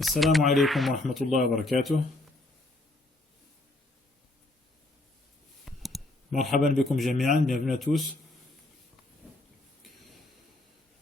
السلام عليكم ورحمة الله وبركاته. مرحبا بكم جميعا, bienvenue à tous.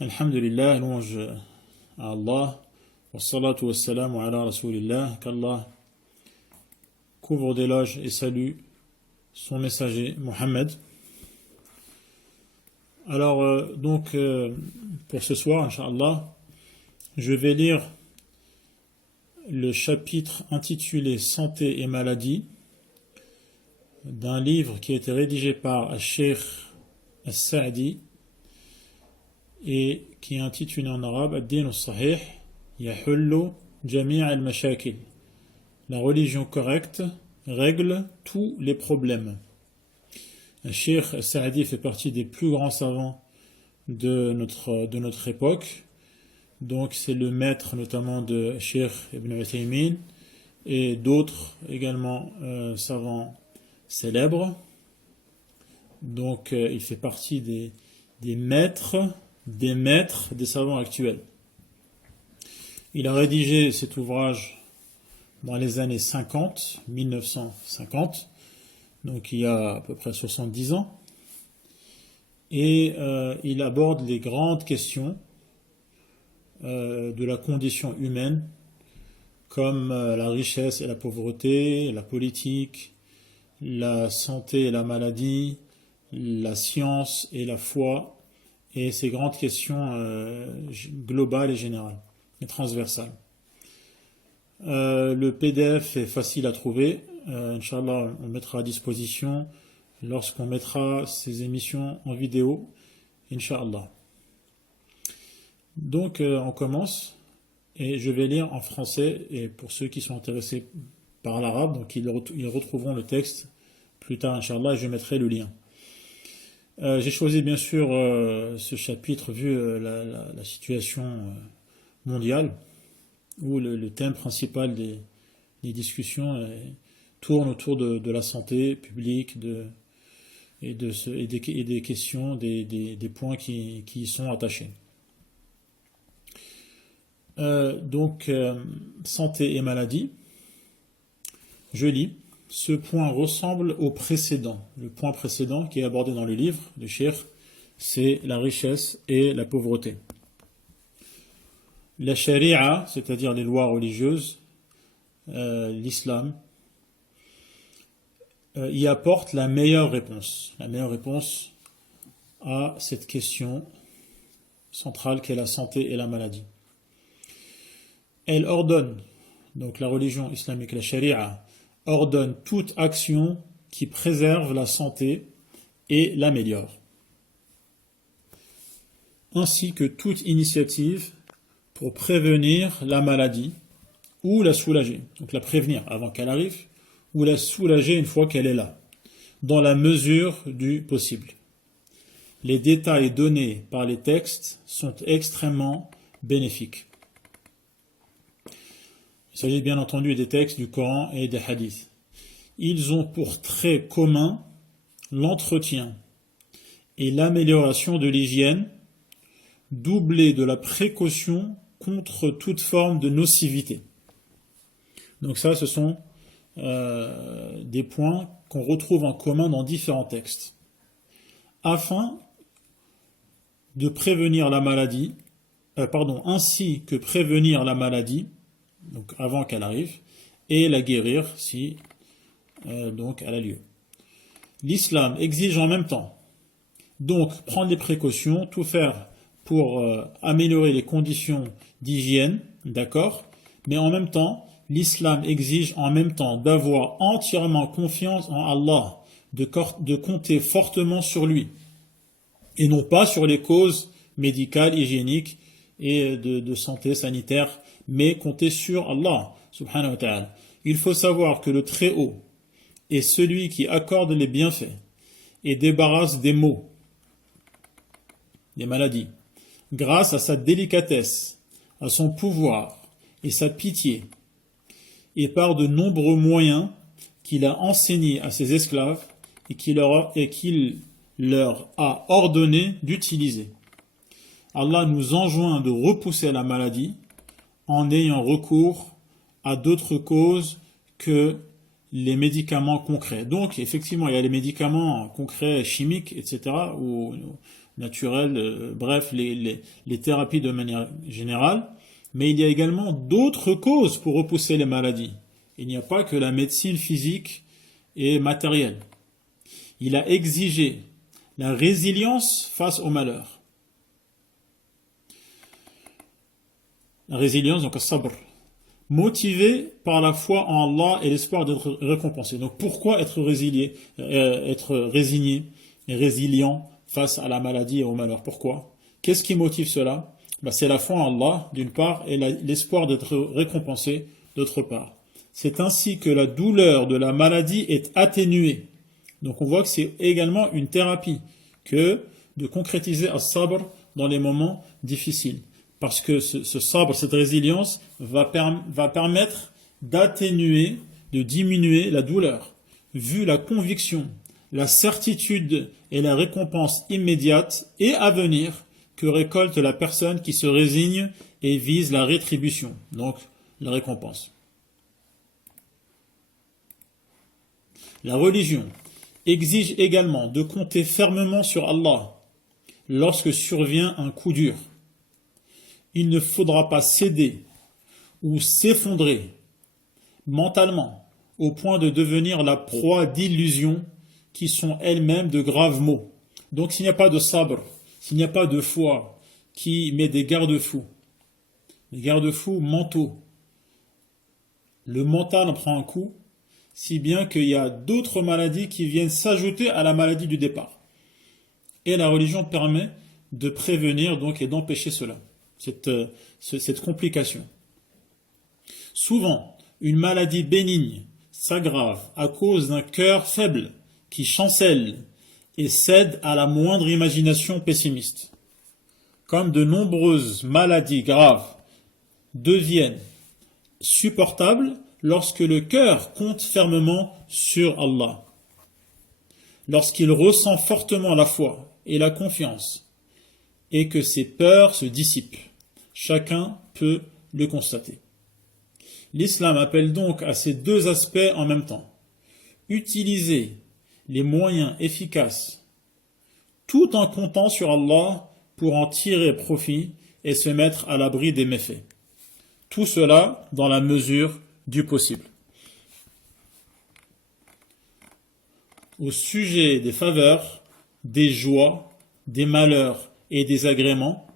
Alhamdulillah, louange à Allah. Wassalatu wassalamu ala rasulillah. Qu'Allah couvre d'éloges et salue son messager Mohammed. Alors, pour ce soir, Inch'Allah, je vais lire le chapitre intitulé Santé et maladie d'un livre qui a été rédigé par Al-Sheikh Al-Sa'di et qui est intitulé en arabe Ad-Din al-Sahih Yahullu Jami' al-Mashakil. La religion correcte règle tous les problèmes. Al-Sheikh Al-Sa'di fait partie des plus grands savants de notre époque. Donc c'est le maître notamment de Cheikh Ibn Uthaymin et d'autres également savants célèbres. Donc il fait partie des maîtres des savants actuels. Il a rédigé cet ouvrage dans les années 1950, donc il y a à peu près 70 ans, et il aborde les grandes questions de la condition humaine, comme la richesse et la pauvreté, la politique, la santé et la maladie, la science et la foi, et ces grandes questions globales et générales, et transversales. Le PDF est facile à trouver, Inch'Allah on le mettra à disposition lorsqu'on mettra ces émissions en vidéo, Inch'Allah. Donc on commence et je vais lire en français, et pour ceux qui sont intéressés par l'arabe, donc ils retrouveront le texte plus tard Inch'Allah, et je mettrai le lien. J'ai choisi bien sûr ce chapitre vu la situation mondiale où le thème principal des discussions tourne autour de la santé publique et des questions, des points qui y sont attachés. Santé et maladie. Je lis. Ce point ressemble au précédent. Le point précédent qui est abordé dans le livre de Cheikh, c'est la richesse et la pauvreté. La charia, c'est-à-dire les lois religieuses, l'islam, y apporte la meilleure réponse à cette question centrale qu'est la santé et la maladie. Elle ordonne, donc la religion islamique, la charia, ordonne toute action qui préserve la santé et l'améliore, ainsi que toute initiative pour prévenir la maladie ou la soulager, donc la prévenir avant qu'elle arrive, ou la soulager une fois qu'elle est là, dans la mesure du possible. Les détails donnés par les textes sont extrêmement bénéfiques. Il s'agit bien entendu des textes du Coran et des hadiths. Ils ont pour trait commun l'entretien et l'amélioration de l'hygiène, doublée de la précaution contre toute forme de nocivité. Donc ça, ce sont des points qu'on retrouve en commun dans différents textes. Afin de prévenir la maladie, ainsi que prévenir la maladie, donc avant qu'elle arrive, et la guérir si donc elle a lieu. L'islam exige en même temps donc prendre les précautions, tout faire pour améliorer les conditions d'hygiène, d'accord, mais en même temps, l'islam exige en même temps d'avoir entièrement confiance en Allah, de compter fortement sur lui, et non pas sur les causes médicales, hygiéniques et de santé sanitaire, mais compter sur Allah, subhanahu wa ta'ala. Il faut savoir que le Très-Haut est celui qui accorde les bienfaits et débarrasse des maux, des maladies, grâce à sa délicatesse, à son pouvoir et sa pitié, et par de nombreux moyens qu'il a enseignés à ses esclaves et qu'il leur a ordonné d'utiliser. Allah nous enjoint de repousser la maladie en ayant recours à d'autres causes que les médicaments concrets. Donc, effectivement, il y a les médicaments concrets, chimiques, etc., ou naturels, bref, les thérapies de manière générale, mais il y a également d'autres causes pour repousser les maladies. Il n'y a pas que la médecine physique et matérielle. Il a exigé la résilience face au malheur. La résilience, donc as-sabr, motivé par la foi en Allah et l'espoir d'être récompensé. Donc pourquoi être résigné et résilient face à la maladie et au malheur? Pourquoi? Qu'est-ce qui motive cela? C'est la foi en Allah d'une part et l'espoir d'être récompensé d'autre part. C'est ainsi que la douleur de la maladie est atténuée. Donc on voit que c'est également une thérapie que de concrétiser as-sabr dans les moments difficiles. Parce que ce sabre, cette résilience va permettre d'atténuer, de diminuer la douleur. Vu la conviction, la certitude et la récompense immédiate et à venir que récolte la personne qui se résigne et vise la rétribution, donc la récompense. La religion exige également de compter fermement sur Allah lorsque survient un coup dur. Il ne faudra pas céder ou s'effondrer mentalement au point de devenir la proie d'illusions qui sont elles-mêmes de graves maux. Donc s'il n'y a pas de sabre, s'il n'y a pas de foi qui met des garde-fous mentaux, le mental en prend un coup, si bien qu'il y a d'autres maladies qui viennent s'ajouter à la maladie du départ. Et la religion permet de prévenir donc et d'empêcher cela. Cette complication. Souvent, une maladie bénigne s'aggrave à cause d'un cœur faible qui chancelle et cède à la moindre imagination pessimiste. Comme de nombreuses maladies graves deviennent supportables lorsque le cœur compte fermement sur Allah, lorsqu'il ressent fortement la foi et la confiance, et que ses peurs se dissipent. Chacun peut le constater. L'islam appelle donc à ces deux aspects en même temps. Utiliser les moyens efficaces tout en comptant sur Allah pour en tirer profit et se mettre à l'abri des méfaits. Tout cela dans la mesure du possible. Au sujet des faveurs, des joies, des malheurs et des agréments,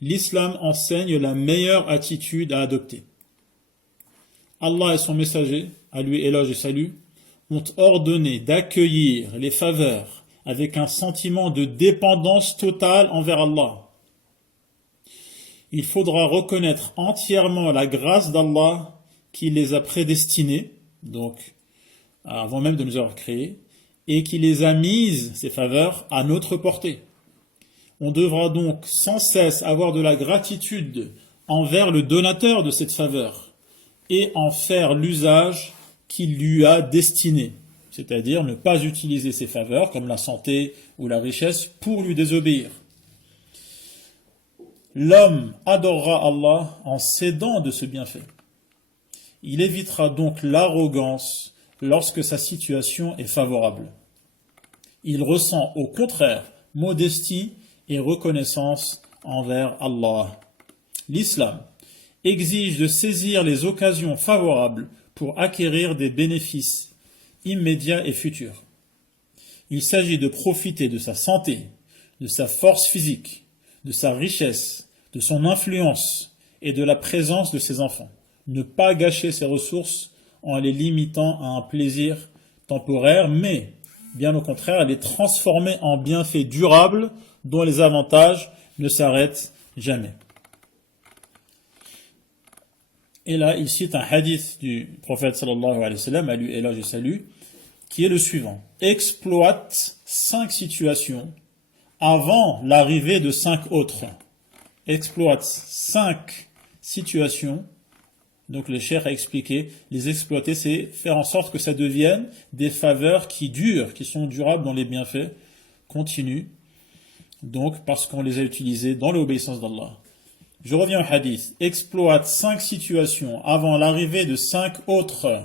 l'islam enseigne la meilleure attitude à adopter. Allah et son messager, à lui éloge et salut, ont ordonné d'accueillir les faveurs avec un sentiment de dépendance totale envers Allah. Il faudra reconnaître entièrement la grâce d'Allah qui les a prédestinés, donc avant même de nous avoir créés, et qui les a mises, ces faveurs, à notre portée. On devra donc sans cesse avoir de la gratitude envers le donateur de cette faveur et en faire l'usage qu'il lui a destiné, c'est-à-dire ne pas utiliser ses faveurs, comme la santé ou la richesse, pour lui désobéir. L'homme adorera Allah en s'aidant de ce bienfait. Il évitera donc l'arrogance lorsque sa situation est favorable. Il ressent au contraire modestie et reconnaissance envers Allah. L'islam exige de saisir les occasions favorables pour acquérir des bénéfices immédiats et futurs. Il s'agit de profiter de sa santé, de sa force physique, de sa richesse, de son influence et de la présence de ses enfants. Ne pas gâcher ses ressources en les limitant à un plaisir temporaire, mais bien au contraire, les transformer en bienfaits durables dont les avantages ne s'arrêtent jamais. Et là, il cite un hadith du prophète sallallahu alayhi wa sallam, à lui éloge et salut, qui est le suivant. Exploite 5 situations avant l'arrivée de 5 autres. Exploite 5 situations. Donc le cheikh a expliqué, les exploiter, c'est faire en sorte que ça devienne des faveurs qui durent, qui sont durables dans les bienfaits continus, donc parce qu'on les a utilisés dans l'obéissance d'Allah. Je reviens au hadith. Exploite 5 situations avant l'arrivée de 5 autres.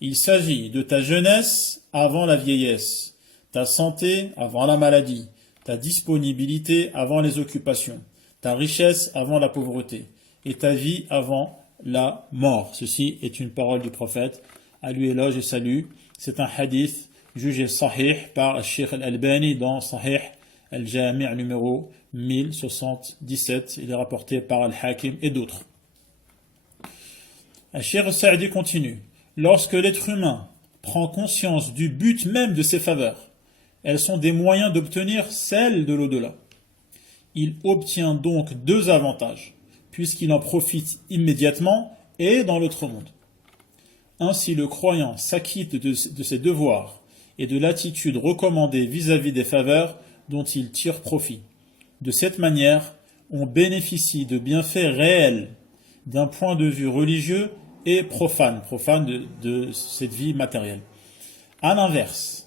Il s'agit de ta jeunesse avant la vieillesse, ta santé avant la maladie, ta disponibilité avant les occupations, ta richesse avant la pauvreté, et ta vie avant la mort. Ceci est une parole du prophète. À lui éloge et salut. C'est un hadith jugé sahih par Cheikh Al-Albani dans Sahih Al-Jami' numéro 1077. Il est rapporté par Al-Hakim et d'autres. Cheikh Sa'di continue. Lorsque l'être humain prend conscience du but même de ses faveurs, elles sont des moyens d'obtenir celles de l'au-delà. Il obtient donc 2 avantages, puisqu'il en profite immédiatement et dans l'autre monde. Ainsi, le croyant s'acquitte de ses devoirs et de l'attitude recommandée vis-à-vis des faveurs dont il tire profit. De cette manière, on bénéficie de bienfaits réels d'un point de vue religieux et profane de cette vie matérielle. À l'inverse,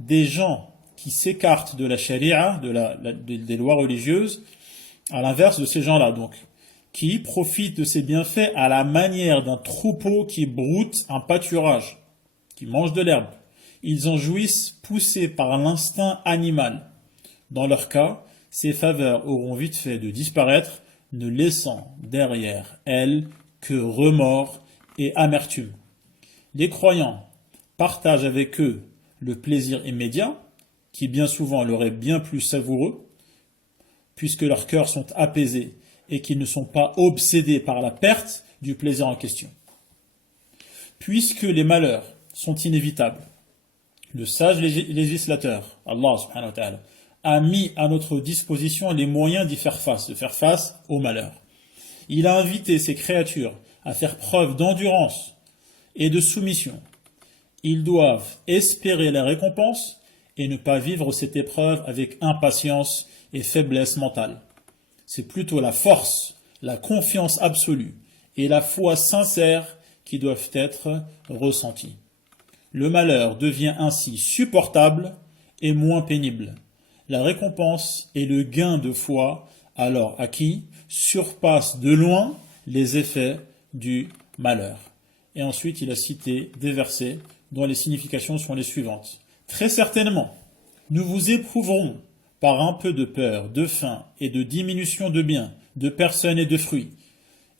des gens qui s'écartent de la charia, des lois religieuses, à l'inverse de ces gens-là, donc, qui profitent de ces bienfaits à la manière d'un troupeau qui broute un pâturage, qui mange de l'herbe. Ils en jouissent poussés par l'instinct animal. Dans leur cas, ces faveurs auront vite fait de disparaître, ne laissant derrière elles que remords et amertume. Les croyants partagent avec eux le plaisir immédiat, qui bien souvent leur est bien plus savoureux, puisque leurs cœurs sont apaisés et qu'ils ne sont pas obsédés par la perte du plaisir en question. Puisque les malheurs sont inévitables, le sage législateur, Allah subhanahu wa ta'ala, a mis à notre disposition les moyens d'y faire face, de faire face aux malheurs. Il a invité ses créatures à faire preuve d'endurance et de soumission. Ils doivent espérer la récompense et ne pas vivre cette épreuve avec impatience et faiblesse mentale. C'est plutôt la force, la confiance absolue et la foi sincère qui doivent être ressenties. Le malheur devient ainsi supportable et moins pénible. La récompense et le gain de foi alors acquis surpassent de loin les effets du malheur. Et ensuite, il a cité des versets dont les significations sont les suivantes. Très certainement, nous vous éprouverons par un peu de peur, de faim et de diminution de biens, de personnes et de fruits,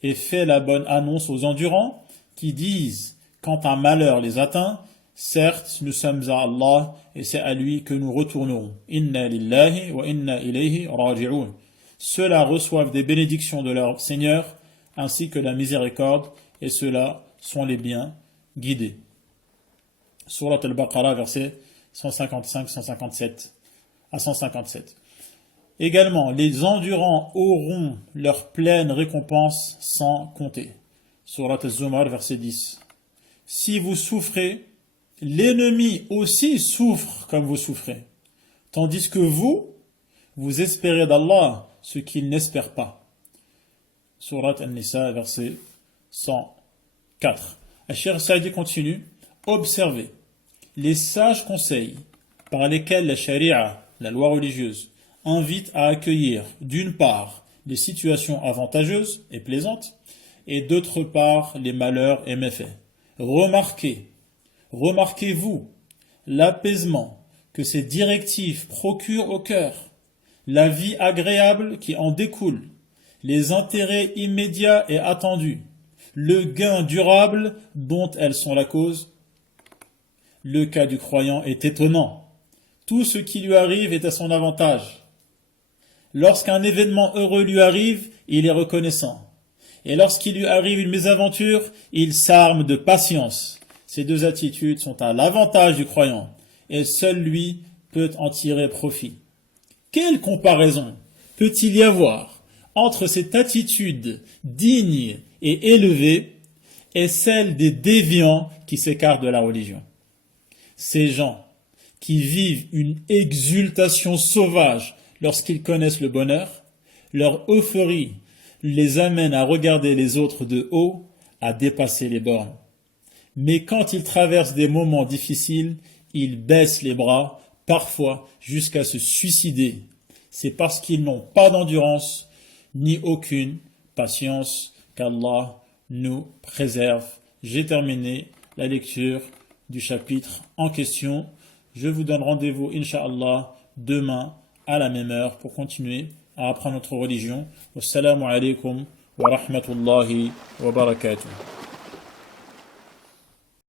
et fait la bonne annonce aux endurants qui disent, quand un malheur les atteint, certes, nous sommes à Allah et c'est à lui que nous retournerons. Inna lillahi wa inna ilayhi raji'un. Ceux-là reçoivent des bénédictions de leur Seigneur ainsi que la miséricorde, et ceux-là sont les bien guidés. Surat al-Baqarah, versets 155, 157 à 157. Également, les endurants auront leur pleine récompense sans compter. Surat al-Zumar, verset 10. Si vous souffrez, l'ennemi aussi souffre comme vous souffrez, tandis que vous espérez d'Allah ce qu'il n'espère pas. Surat An-Nisa, verset 104. Cheikh Sa'di continue. Observez les sages conseils par lesquels la charia, la loi religieuse, invite à accueillir d'une part les situations avantageuses et plaisantes et d'autre part les malheurs et méfaits. Remarquez-vous l'apaisement que ces directives procurent au cœur, la vie agréable qui en découle, les intérêts immédiats et attendus, le gain durable dont elles sont la cause. Le cas du croyant est étonnant. Tout ce qui lui arrive est à son avantage. Lorsqu'un événement heureux lui arrive, il est reconnaissant. Et lorsqu'il lui arrive une mésaventure, il s'arme de patience. Ces 2 attitudes sont à l'avantage du croyant, et seul lui peut en tirer profit. Quelle comparaison peut-il y avoir entre cette attitude digne et élevée et celle des déviants qui s'écartent de la religion? Ces gens qui vivent une exultation sauvage lorsqu'ils connaissent le bonheur, leur euphorie les amène à regarder les autres de haut, à dépasser les bornes. Mais quand ils traversent des moments difficiles, ils baissent les bras, parfois jusqu'à se suicider. C'est parce qu'ils n'ont pas d'endurance, ni aucune patience, qu'Allah nous préserve. J'ai terminé la lecture du chapitre en question. Je vous donne rendez-vous, Inch'Allah, demain à la même heure pour continuer à apprendre notre religion. Wassalamu alaikum wa rahmatullahi wa barakatuh.